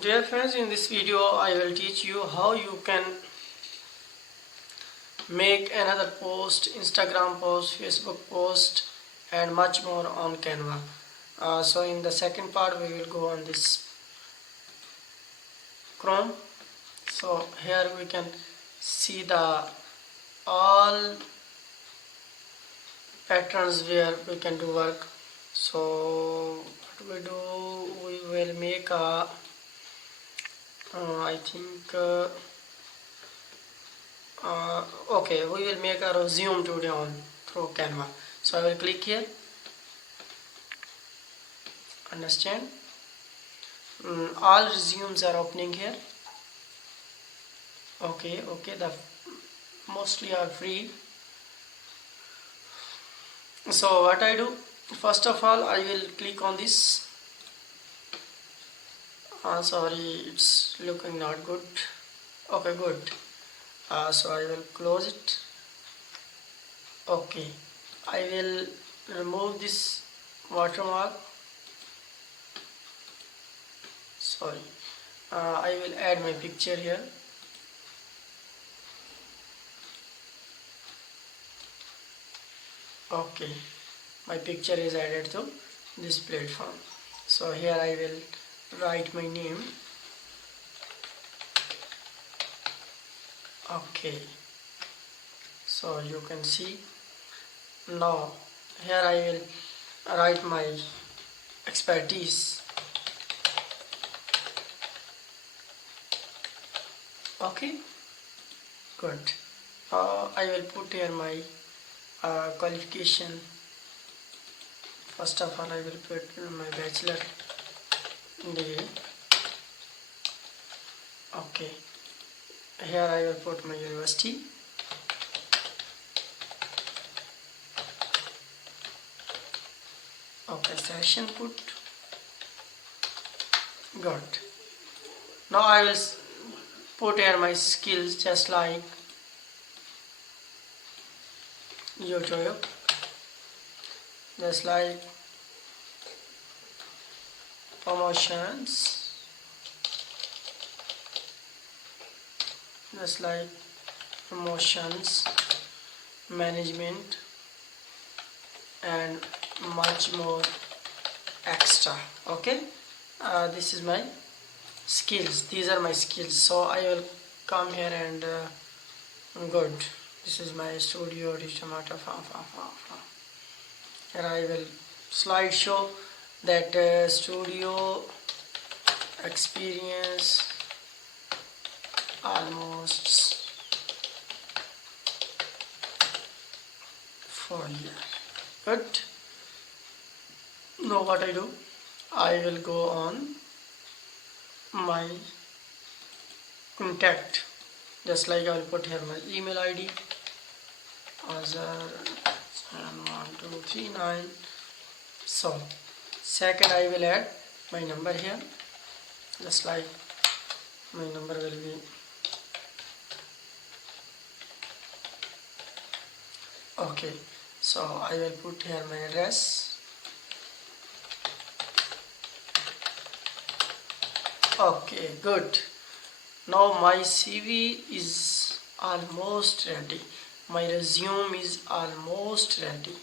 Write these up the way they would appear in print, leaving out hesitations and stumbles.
Dear friends, in this video I will teach you how you can make another post, Instagram post, Facebook post and much more on Canva. So in the second part we will go on this Chrome. So here we can see the all patterns where we can do work. So what we do, we will make a okay, we will make a resume today on through Canva. So I will click here. Understand? All resumes are opening here. Okay, the mostly are free. So what I do, first of all I will click on this. Sorry, it's looking not good. Okay, good. So I will close it. Okay, I will remove this watermark. Sorry, I will add my picture here. Okay, my picture is added to this platform. So here I will write my name. Okay, so you can see now here I will write my expertise. Okay, good. I will put here my qualification. First of all I will put my bachelor degree. Okay, here I will put my university. Okay, session put. Good. Now I will put here my skills just like YouTube, just like promotions, just like promotions, management and much more extra. Okay, this is my skills, these are my skills. So I will come here and good, this is my studio tomato here I will slideshow that studio experience almost 4 years. Good. Now what I do, I will go on my contact, just like I will put here my email ID Azar71239. So second I will add my number here, just like my number will be okay. So I will put here my address. Okay, good. Now my CV is almost ready, my resume is almost ready.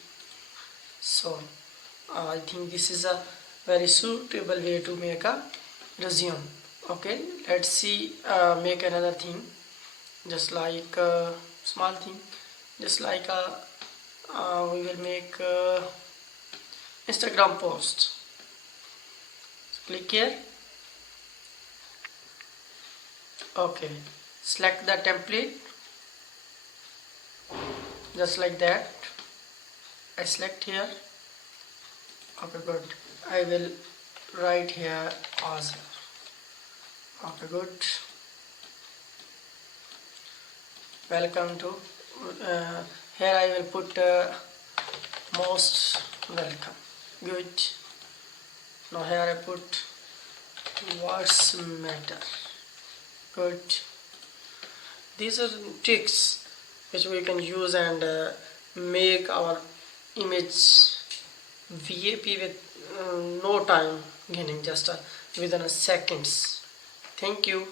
So I think this is a very suitable way to make a resume. Okay, let's see, make another thing, just like a small thing, just like we will make Instagram post. So click here. Okay, select the template just like that. I select here. Okay, good. I will write here Azar. Okay, good. Welcome to here I will put most welcome. Good. Now here I put what's matter. Good. These are tricks which we can use and make our image VAP with no time gaining, just within a seconds. Thank you.